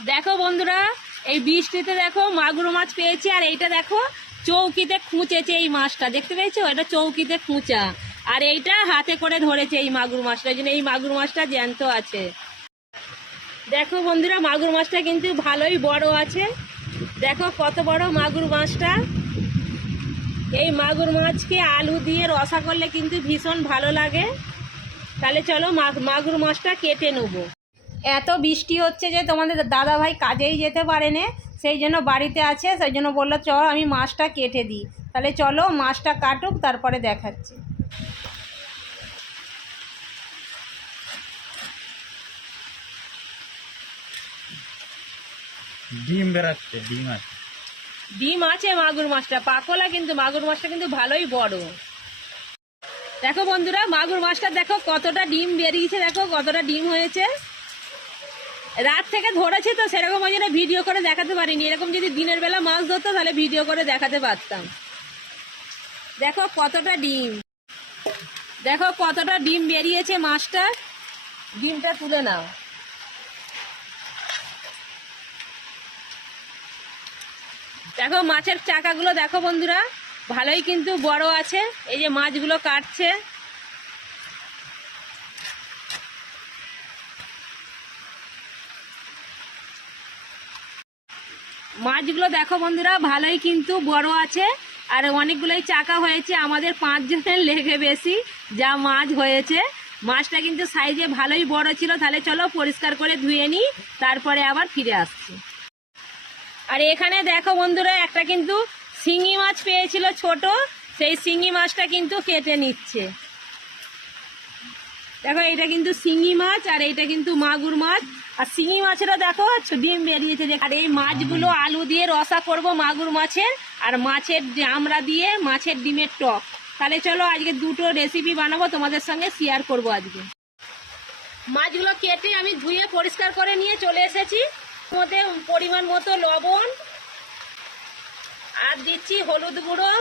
দেখো বন্ধুরা, এই বৃষ্টিতে দেখো মাগুর মাছ পেয়েছি, আর এইটা দেখো চৌকিতে খুঁচেছে এই মাছটা। দেখতে পেয়েছ? এটা চৌকিতে খুঁচা। আর এইটা হাতে করে ধরেছে এই মাগুর মাছটা জন্য এই মাগুর মাছটা জ্যান্ত আছে। দেখো বন্ধুরা, মাগুর মাছটা কিন্তু ভালোই বড় আছে। দেখো কত বড় মাগুর মাছটা। এই মাগুর মাছকে আলু দিয়ে রসা করলে কিন্তু ভীষণ ভালো লাগে। তাহলে চলো মাগুর মাছটা কেটে নেব। এত বৃষ্টি হচ্ছে যে তোমাদের দাদা ভাই কাজেই যেতে পারেনে সেই জন্য বাড়িতে আছে সেই জন্য বলল চল আমি মাছটা কেটে দিই। তাহলে চলো মাছটা কাটুক তারপরে দেখাচ্ছি। ডিম বেরাচ্ছে ডিম আছে। ডিম আছে মাগুর মাছটা পাকলা কিন্তু মাগুর মাছটা কিন্তু ভালোই বড়। দেখো বন্ধুরা মাগুর মাছটা দেখো কতটা ডিম বেরিয়েছে দেখো কতটা ডিম হয়েছে। রাত থেকে ধরেছে তো সেরকম ওই জন্য ভিডিও করে দেখাতে পারিনি। এরকম যদি দিনের বেলা মাছ ধরতো, তাহলে ভিডিও করে দেখাতে পারতাম। দেখো কতটা ডিম। দেখো কতটা ডিম বেরিয়েছে মাছটা। ডিমটা তুলে নাও। দেখো মাছের চাকাগুলো, দেখো বন্ধুরা, ভালোই কিন্তু বড় আছে। এই যে মাছগুলো কাটছে। মাছগুলো দেখো বন্ধুরা, ভালোই কিন্তু বড় আছে, আর অনেকগুলোই চাকা হয়েছে, আমাদের পাঁচজনের লেগে বেশি যা মাছ হয়েছে। মাছটা কিন্তু সাইজে ভালোই বড় ছিল, তাহলে চলো পরিষ্কার করে ধুয়ে নিই, তারপরে আবার ফিরে আসছি। আর এখানে দেখো বন্ধুরা, একটা কিন্তু শিঙি মাছ পেয়েছিল ছোট, সেই শিঙি মাছটা কিন্তু কেটে নিচ্ছে। দেখো এটা কিন্তু শিঙি মাছ, আর এইটা কিন্তু মাগুর মাছ। আর শিঙি মাছেরও দেখো ডিম বেরিয়েছে আর এই মাছগুলো আলু দিয়ে রসা করব মাগুর মাছের, আর মাছের আমরা দিয়ে মাছের ডিমের টক। তাহলে চলো আজকে দুটো রেসিপি বানাবো, তোমাদের সঙ্গে শেয়ার করব আজকে। মাছগুলো কেটে আমি ধুয়ে পরিষ্কার করে নিয়ে চলে এসেছি। মধ্যে পরিমাণ মতো লবণ, আর দিচ্ছি হলুদ গুঁড়ো।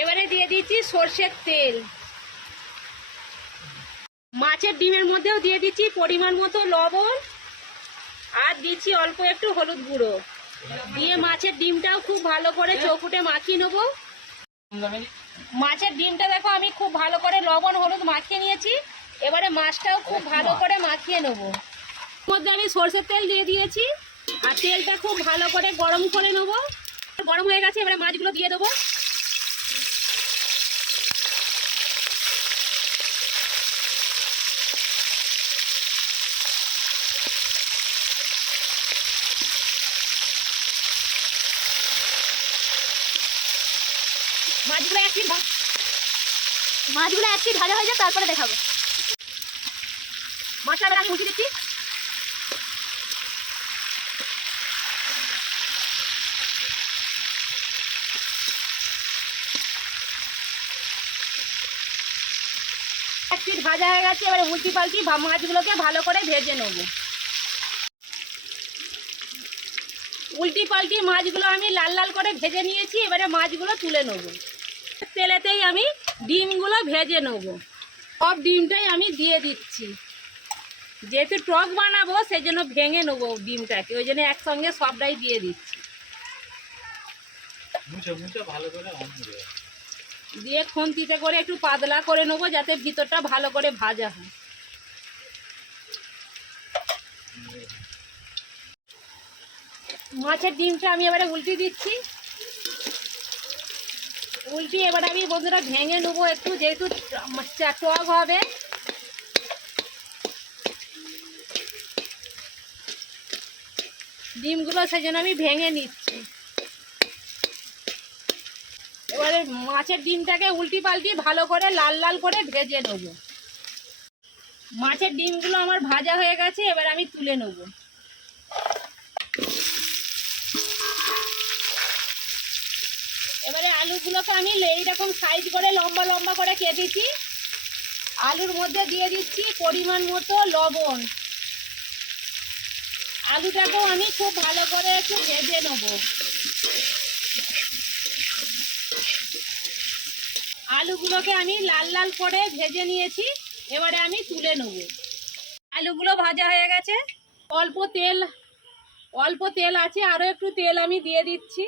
এবারে দিয়ে দিচ্ছি সর্ষের তেল। মাছের ডিমের মধ্যেও দিয়ে দিচ্ছি পরিমাণ মতো লবণ আর দিচ্ছি অল্প একটু হলুদ গুঁড়ো। দিয়ে মাছের ডিমটাও খুব ভালো করে চৌকুটে মাখিয়ে নেব। মাছের ডিমটা দেখো, আমি খুব ভালো করে লবণ হলুদ মাখিয়ে নিয়েছি। এবারে মাছটাও খুব ভালো করে মাখিয়ে নেব। মধ্যে আমি সর্ষের তেল দিয়ে দিয়েছি। আর তেলটা খুব ভালো করে গরম করে নেব। গরম হয়ে গেছে, এবারে মাছগুলো দিয়ে দেবো। মাছগুলো এক ভা- মাছগুলো এক পিট ভাজা হয়ে যায় তারপরে দেখাবো। মশলা বেলা মুছে দিচ্ছি। এক পিঠ ভাজা হয়ে গেছে, এবারে উল্টি পাল্টি মাছগুলোকে ভালো করে ভেজে নেব। উল্টি পাল্টি মাছগুলো আমি লাল লাল করে ভেজে নিয়েছি এবারে মাছগুলো তুলে নেব। তেলেতেই আমি ডিমগুলো ভেজে নেব। সব ডিমটাই আমি দিয়ে দিচ্ছি। যেহেতু টক বানাবো সেই জন্য ভেঙে নেব ডিমটাকে। ওই জন্য একসঙ্গে সবটাই দিয়ে দিচ্ছি। দিয়ে খুন্তিতে করে একটু পাতলা করে নেব যাতে ভিতরটা ভালো করে ভাজা হয়। মাছের ডিমটা আমি এবারে উল্টি দিচ্ছি। উল্টি এবার আমি বন্ধুরা ভেঙে নেব একটু, যেহেতু টক হবে। ডিমগুলো সেই জন্য আমি ভেঙে নিচ্ছি। এবারে মাছের ডিমটাকে উল্টি পাল্টি ভালো করে লাল লাল করে ভেজে নেব। মাছের ডিমগুলো আমার ভাজা হয়ে গেছে, এবার আমি তুলে নেব। আলুগুলোকে আমি এইরকম সাইজ করে লম্বা লম্বা করে কেটেছি। আলুর মধ্যে দিয়ে দিচ্ছি পরিমাণ মতো লবণ। আলুটাকেও আমি খুব ভালো করে একটু ভেজে নেব। আলুগুলোকে আমি লাল লাল করে ভেজে নিয়েছি, এবারে আমি তুলে নেব। আলুগুলো ভাজা হয়ে গেছে। অল্প তেল অল্প তেল আছে আরও একটু তেল আমি দিয়ে দিচ্ছি।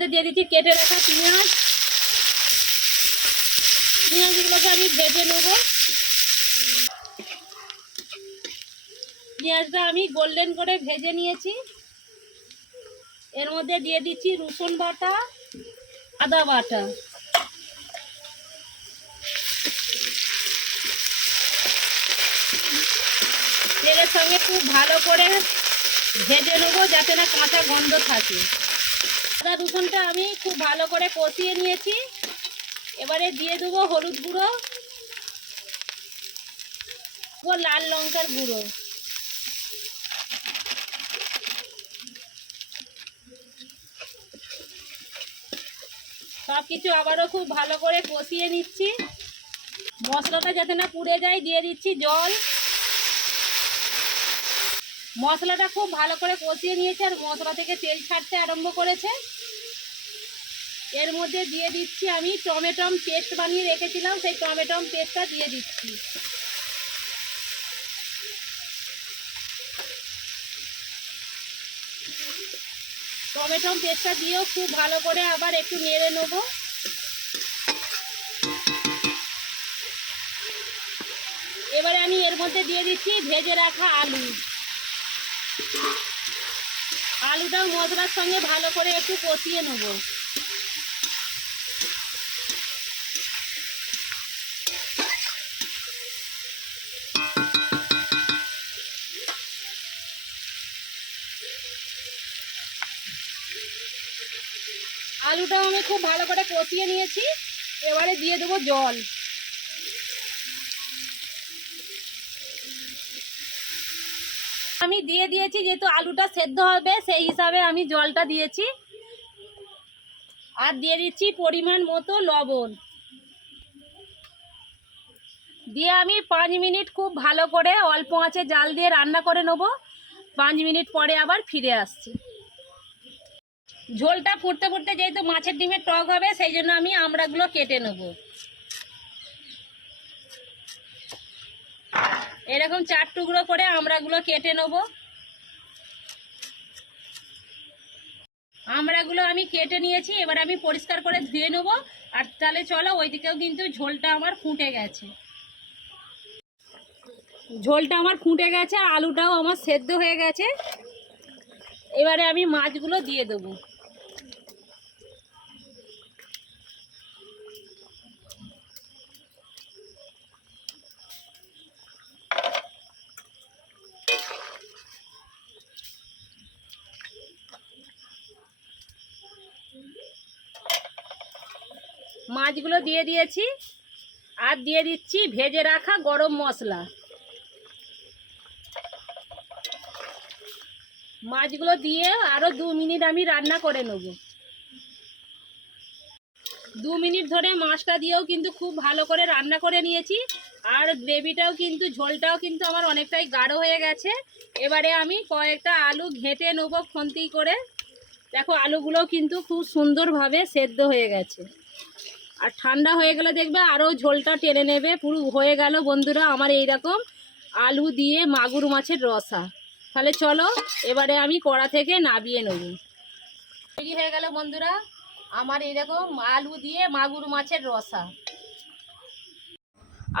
দিয়ে দিচ্ছি, কেটে রাখা পেঁয়াজ। পেঁয়াজগুলোকে আমি ভেজে নেব। পেঁয়াজটা আমি গোল্ডেন করে ভেজে নিয়েছি। এর মধ্যে দিয়ে দিচ্ছি রসুন বাটা, আদা বাটা। তেলের সঙ্গে খুব ভালো করে ভেজে নেব যাতে না কাঁচা গন্ধ থাকে। আদা রসুনটা আমি খুব ভালো করে কষিয়ে নিয়েছি। এবারে দিয়ে দেবো হলুদ গুঁড়ো ও লাল লঙ্কার গুঁড়ো। সব কিছু আবারও খুব ভালো করে কষিয়ে নিচ্ছি। মশলাটা যাতে না পুড়ে যায়, দিয়ে দিচ্ছি জল। মশলাটা খুব ভালো করে কষিয়ে নিয়েছে আর মশলা থেকে তেল ছাড়তে আরম্ভ করেছে। এর মধ্যে দিয়ে দিচ্ছি আমি টমেটম পেস্ট বানিয়ে রেখেছিলাম, সেই টমেটম পেস্টটা দিয়ে দিচ্ছি। টমেটম পেস্টটা দিয়েও খুব ভালো করে আবার একটু নেড়ে নেব। এবারে আমি এর মধ্যে দিয়ে দিচ্ছি ভেজে রাখা আলু। আলুটাও মশলার সঙ্গে ভালো করে একটু কষিয়ে নেব। আলুটাও আমি খুব ভালো করে কষিয়ে নিয়েছি। এবারে দিয়ে দেবো জল। আমি দিয়ে দিয়েছি, যেহেতু আলুটা সেদ্ধ হবে, সেই হিসাবে আমি জলটা দিয়েছি। আর দিয়ে দিচ্ছি পরিমাণ মতো লবণ। দিয়ে আমি পাঁচ মিনিট খুব ভালো করে অল্প আঁচে জাল দিয়ে রান্না করে নেব। পাঁচ মিনিট পরে আবার ফিরে আসছি। ঝোলটা ফুটতে ফুটতে যেহেতু মাছের ডিমের টক হবে, সেই জন্য আমি আমড়াগুলো কেটে নেব। এরকম চার টুকরো করে আমড়াগুলো কেটে নেব। আমড়াগুলো আমি কেটে নিয়েছি, এবার আমি পরিষ্কার করে ধুয়ে নেব। আর তাহলে চলো, ওইদিকেও কিন্তু ঝোলটা আমার ফুটে গেছে। ঝোলটা আমার ফুটে গেছে আলুটাও আমার সেদ্ধ হয়ে গেছে। এবারে আমি মাছগুলো দিয়ে দেবো। মাছগুলো দিয়ে দিয়েছি আর দিয়ে দিচ্ছি ভেজে রাখা গরম মশলা। মাছগুলো দিয়ে আরও দু মিনিট আমি রান্না করে নেব। দু মিনিট ধরে মাছটা দিয়েও কিন্তু খুব ভালো করে রান্না করে নিয়েছি। আর গ্রেভিটাও কিন্তু, ঝোলটাও কিন্তু আমার অনেকটাই গাঢ় হয়ে গেছে। এবারে আমি কয়েকটা আলু ঘেঁটে নেব খন্তি করে। দেখো আলুগুলোও কিন্তু খুব সুন্দরভাবে সেদ্ধ হয়ে গেছে। আর ঠান্ডা হয়ে গেলে দেখবে আরও ঝোলটা টেনে নেবে। পুরো হয়ে গেল বন্ধুরা আমার এই রকম আলু দিয়ে মাগুর মাছের রসা। তাহলে চলো, এবারে আমি কড়া থেকে নাবিয়ে নেব। তৈরি হয়ে গেল বন্ধুরা, আমার এইরকম আলু দিয়ে মাগুর মাছের রসা।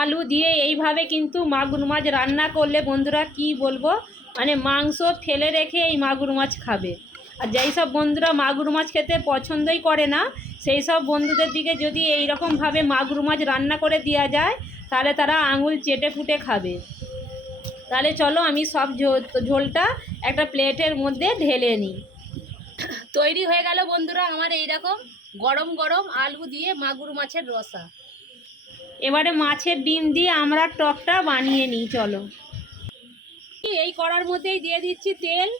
আলু দিয়ে এইভাবে কিন্তু মাগুর মাছ রান্না করলে বন্ধুরা কি বলব? মানে মাংস ফেলে রেখে এই মাগুর মাছ খাবে। আর যেই সব বন্ধুরা মাগুর মাছ খেতে পছন্দই করে না সেই সব বন্ধুদের দিকে যদি এই রকমভাবে মাগুর মাছ রান্না করে দেওয়া যায়, তাহলে তারা আঙুল চেটে ফুটে খাবে। তাহলে চলো আমি সব ঝোলটা একটা প্লেটের মধ্যে ঢেলে নিই তৈরি হয়ে গেল বন্ধুরা আমার এই রকম গরম গরম আলু দিয়ে মাগুর মাছের রসা। এবারে মাছের ডিম দিয়ে আমরা টকটা বানিয়ে নিই, চলো। এই কড়ার মধ্যেই দিয়ে দিচ্ছি তেল।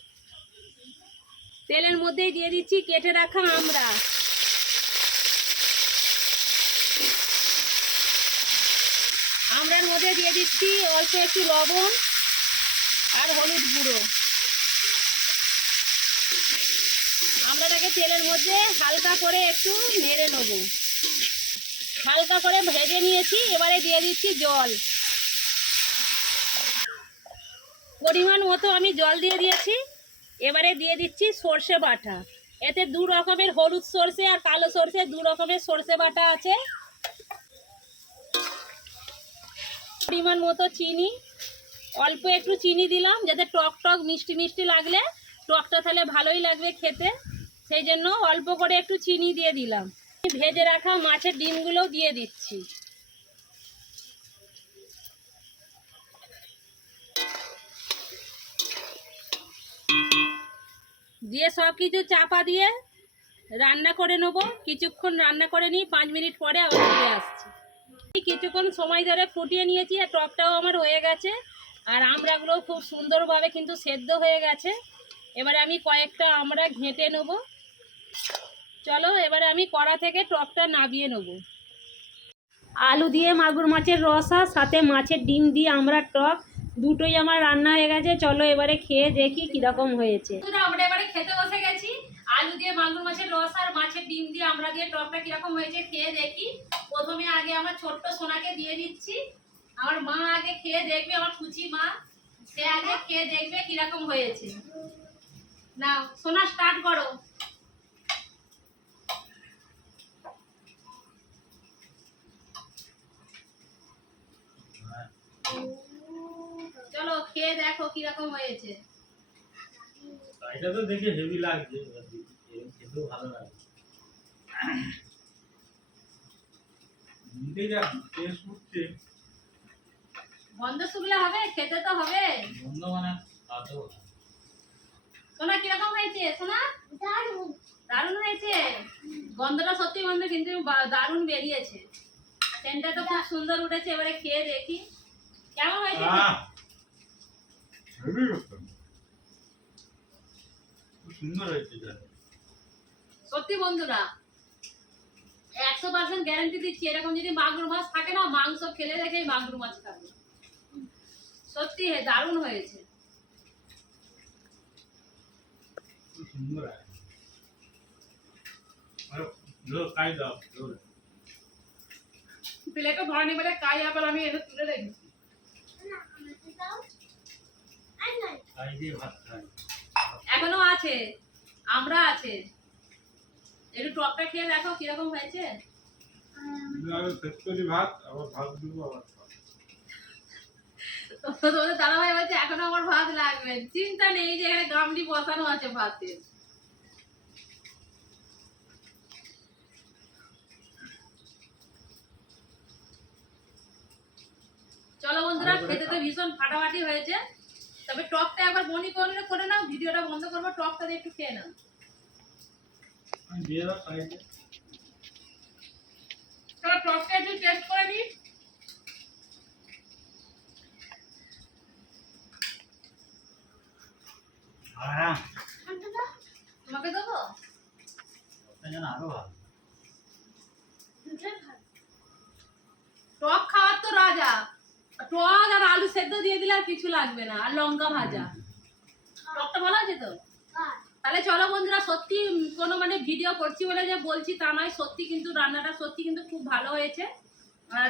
তেলের মধ্যেই দিয়ে দিচ্ছি কেটে রাখা আমরা। আমরার মধ্যে দিয়ে দিচ্ছি অল্প একটু লবণ আর হলুদ গুঁড়ো। আমরাটাকে তেলের মধ্যে হালকা করে একটু নেড়ে নেব। হালকা করে ভেজে নিয়েছি, এবারে দিয়ে দিচ্ছি জল। পরিমাণ মতো আমি জল দিয়ে দিয়েছি, এবারে দিয়ে দিচ্ছি সর্ষে বাটা। এতে দু রকমের হলুদ সর্ষে আর কালো সর্ষে, দু রকমের সর্ষে বাটা আছে। পরিমাণ মতো চিনি। অল্প একটু চিনি দিলাম, যাতে টক টক মিষ্টি মিষ্টি লাগলে। টকটা তাহলে ভালোই লাগবে খেতে। সেই জন্য অল্প করে একটু চিনি দিয়ে দিলাম। ভেজে রাখা মাছের ডিমগুলো দিয়ে দিচ্ছি। দিয়ে সব কিছু চাপা দিয়ে রান্না করে নেব। কিছুক্ষণ রান্না করে নিই, পাঁচ মিনিট পরে আবার ফিরে আসছি। কিছুক্ষণ সময় ধরে ফুটিয়ে নিয়েছি আর টকটাও আমার হয়ে গেছে। আর আমড়াগুলোও খুব সুন্দরভাবে কিন্তু সেদ্ধ হয়ে গেছে। এবারে আমি কয়েকটা আমরা ঘেঁটে নেব। চলো, এবারে আমি কড়া থেকে টকটা নাবিয়ে নেব। আলু দিয়ে মাগুর মাছের রসা সাথে মাছের ডিম দিয়ে আমরা টক, দুটোই আমার রান্না হয়ে গেছে। চলো, এবারে খেয়ে দেখি কীরকম হয়েছে। আমরা এবারে খেতে বসে গেছি। আলু দিয়ে মাগুর মাছের রস আর মাছের ডিম দিয়ে আমরা দিয়ে টকটা কীরকম হয়েছে খেয়ে দেখি। প্রথমে আগে আমার ছোট্ট সোনাকে দিয়ে দিচ্ছি। আমার মা আগে খেয়ে দেখবে, আমার কুচি মা, সে আগে খেয়ে দেখবে কীরকম হয়েছে। নাও, সোনা স্টার্ট করো। চলো, খেয়ে দেখো কীরকম হয়েছে। এটা তো দেখে হেভি লাগছে খেতেও ভালো লাগছে নিজে যা টেস্ট করছে গন্ধ শুকলে হবে খেতে তো হবে। বন্ধ মানে ভালো। সোনা কীরকম হয়েছে? সোনা? দারুণ। হয়েছে? গন্ধটা সত্যি গন্ধ কিন্তু দারুণ বেরিয়েছে। সেন্টটা তো খুব সুন্দর উঠেছে এবারে খেয়ে দেখি। কেমন হয়েছে আহ! হেভি ব্যাপার। খুব সুন্দর হয়েছে এটা। সত্যি বন্ধুরা একশো পার্সেন্ট গ্যারান্টি দিচ্ছি এরকম যদি মাগুর মাছ থাকে না মাংস খেলে দেখে মাগুর মাছ খাবে। সত্যি দারুণ হয়েছে। সুন্দর আছে। আরে, লো, খাই দাও লো। প্লেটে ভরা নেবে কাই আবার আমি এনে তুলে রেখেছি। খাই দিয়ে ভাত খাই এখনও আছে? আমরা আছে। একটু টকটা খেয়ে দেখো কীরকম হয়েছে। আগে শেষ করি ভাত আবার ভাত দিব আবার তোমাদের দাদা ভাই বলছে এখনও আমার ভাত লাগবে। চিন্তা নেই যে এখানে গামলি বসানো আছে ভাতে। চলো বন্ধুরা খেতে তো ভীষণ ফাটাফাটি হয়েছে। তবে টকটা একবার বনি করে করে নাও ভিডিওটা বন্ধ করব টকটা দিয়ে একটু খেয়ে নাও। চলো টকটা একটু টেস্ট করে নিই। তোমাকে দেবো? ওটা আরও ভালো টক খাওয়ার তো রাজা টক আর আলু সেদ্ধ দিয়ে দিলে আর কিছু লাগবে না, আর লঙ্কা ভাজা। টকটা ভালো আছে তো? তাহলে চলো বন্ধুরা, সত্যি কোনো মানে ভিডিও করছি বলে যে বলছি তা নয়, সত্যি কিন্তু রান্নাটা সত্যি কিন্তু খুব ভালো হয়েছে।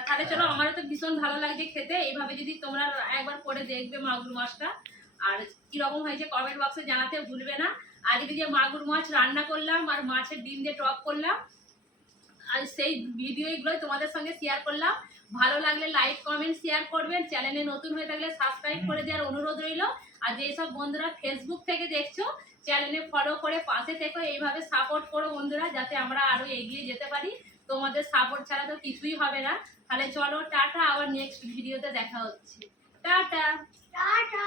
তাহলে চলো, আমারও তো ভীষণ ভালো লাগছে খেতে। এইভাবে যদি তোমরা একবার করে দেখবে মাগুর মাছটা আর কীরকম হয়েছে কমেন্ট বক্সে জানাতে ভুলবে না। আজকে যে মাগুর মাছ রান্না করলাম, আর মাছের ডিম দিয়ে টক করলাম। আর সেই ভিডিওগুলোই তোমাদের সঙ্গে শেয়ার করলাম। ভালো লাগলে লাইক কমেন্ট শেয়ার করবেন। চ্যানেলে নতুন হয়ে থাকলে সাবস্ক্রাইব করে দেওয়ার অনুরোধ রইল। আর যেসব বন্ধুরা ফেসবুক থেকে দেখছ চ্যানেলে ফলো করে পাশে থেকো, এইভাবে সাপোর্ট করো বন্ধুরা, যাতে আমরা আরও এগিয়ে যেতে পারি। তোমাদের সাপোর্ট ছাড়া তো কিছুই হবে না। তাহলে চলো, টাটা, আবার নেক্সট ভিডিওতে দেখা হচ্ছে। টাটা। টাটা।